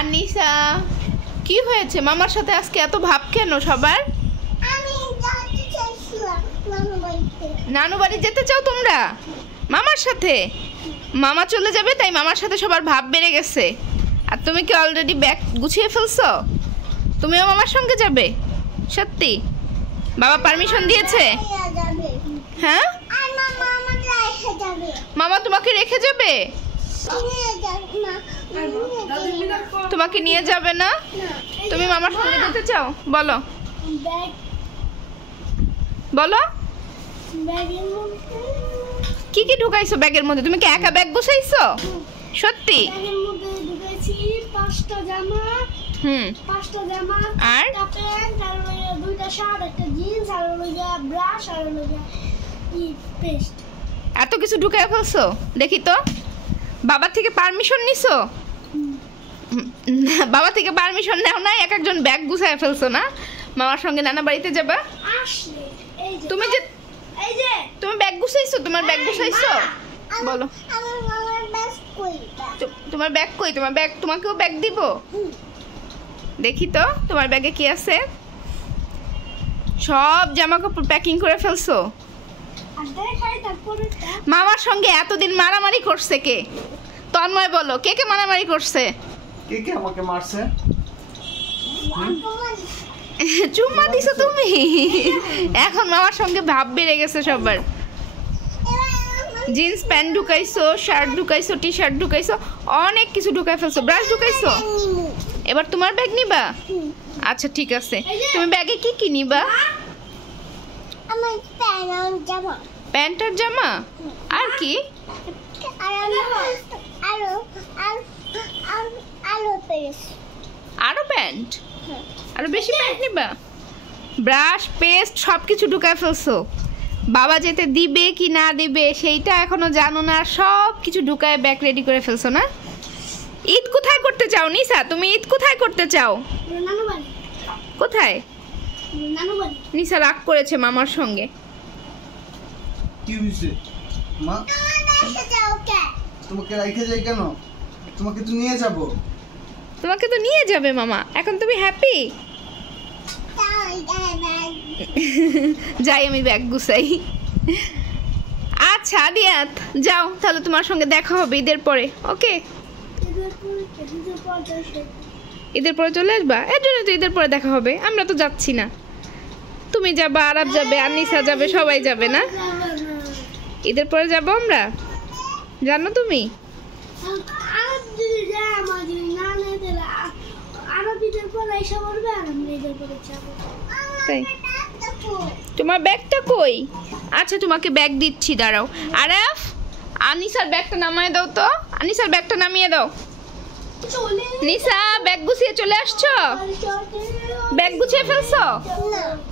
আনিসা কি হয়েছে? মামার সাথে আজকে এত ভাব কেন সবার? নানু বাড়ি যেতে চাও তোমরা মামার সাথে? মামা চলে যাবে তাই মামার সাথে সবার ভাব বেড়ে গেছে। আর তুমি কি অলরেডি ব্যাগ গুছিয়ে ফেলছো? তুমিও মামার সঙ্গে যাবে? সত্যি? বাবা পারমিশন দিয়েছে? হ্যাঁ, মামা তোমাকে রেখে যাবে? তোমাকে নিয়ে যাবে না? তুমি মামার সঙ্গে যেতে চাও? বলো বলো কি কি ঢুকাইছো ব্যাগের মধ্যে? তুমি কি একা ব্যাগ গুছাইছো? সত্যি? আর এত কিছু ঢুকাই ফেলছো? দেখি তো, বাবা থেকে পারমিশন নিছো? বাবা থেকে পারমিশন নাও না, এক একজন ব্যাগ গুছাই ফেলছো না? মামার সঙ্গে নানা বাড়িতে যাবা? তুমি যে তুমি ব্যাগ গুছাইছো? তোমার ব্যাগ গুছাইছো? বলো তোমার ব্যাগ কই? তোমার ব্যাগ, তোমাকেও ব্যাগ দিব? দেখি তো তোমার ব্যাগে কি আছে। সব জামা কাপড় প্যাকিং করে ফেলছো? মামার সঙ্গে এতদিন মারামারি করছে কে? তন্ময় বলো, কে কে মারামারি করছে? কে কে আমাকে মারছে? চুম্মা দিছো তুমি? এখন মামার সঙ্গে ভাব বেড়ে গেছে সবার। জিন্স প্যান্ট ঢুকাইছো, শার্ট ঢুকাইছো, টি শার্ট ঢুকাইছো, অনেক কিছু ঢুকাই ফেলছো। ব্রাশ ঢুকাইছো? এবার তোমার ব্যাগ নিবা? আচ্ছা ঠিক আছে, তুমি ব্যাগে কি কি নিবা? প্যান্ট আর জামা? আর কি? আরো প্যান্ট? আরো বেশি প্যান্ট নিবা? ব্রাশ, পেস্ট সব কিছু ঢুকাই ফেলছো। বাবা যেতে দিবে কি না দিবে সেইটা এখনো জানো না, সব কিছু ঢুকায় ব্যাগ রেডি করে ফেলছো না? ঈদ কোথায় করতে চাও নিসা? তুমি ঈদ কোথায় করতে চাও? কোথায়? নিসা রাগ করেছে মামার সঙ্গে। কি হইছে মা? তোমাকে রাইখে যাই কেন? তোমাকে তো নিয়ে যাব। তোমাকে তো নিয়ে যাবে মামা। এখন তুমি হ্যাপি? যাই আমি ব্যাগ গুছাই। আচ্ছা আদিয়াত যাও তাহলে, তোমার সঙ্গে দেখা হবে ঈদের পরে। ওকে, ঈদের পরে চলে আসবা? এর জন্য তো ঈদের পরে দেখা হবে। আমরা তো যাচ্ছি না। তুমি যাবা, আরাব যাবে, আনিসা যাবে, সবাই যাবে না? ঈদের পরে যাবো আমরা, জানো তুমি? তোমার ব্যাগটা কই? আচ্ছা তোমাকে ব্যাগ দিচ্ছি, দাঁড়াও। আরাফ, আনিসার ব্যাগটা নামিয়ে দাও তো। আনিসার ব্যাগটা নামিয়ে দাও। নিসা ব্যাগ গুছিয়ে চলে আসছো? ব্যাগ গুছিয়ে ফেলছো?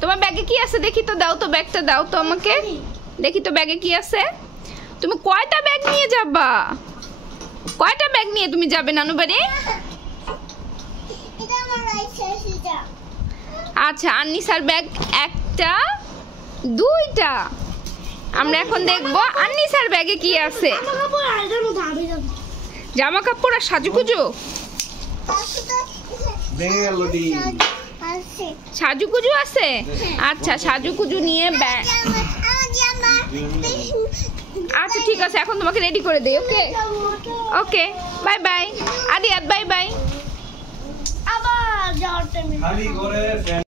তোমার ব্যাগে কি আছে দেখি তো, দাও তো ব্যাগটা, দাও তো আমাকে দেখি তো ব্যাগে কি আছে। তুমি কয়টা ব্যাগ নিয়ে যাবা? কয়টা ব্যাগ নিয়ে তুমি যাবে নানু বাড়ি? আচ্ছা আনিসার ব্যাগ একটা, দুইটা। আমরা এখন দেখবো আনিসার ব্যাগে কি আছে। জামা কাপড় আর সাজুগুজু? সাজুগুজু আছে? আচ্ছা সাজুগুজু নিয়ে ব্যাগ। আচ্ছা ঠিক আছে, এখন তোমাকে রেডি করে দেই। ওকে ওকে, বাই বাই আদিয়াত, বাই বাই। আবার যাওয়ার টাইমে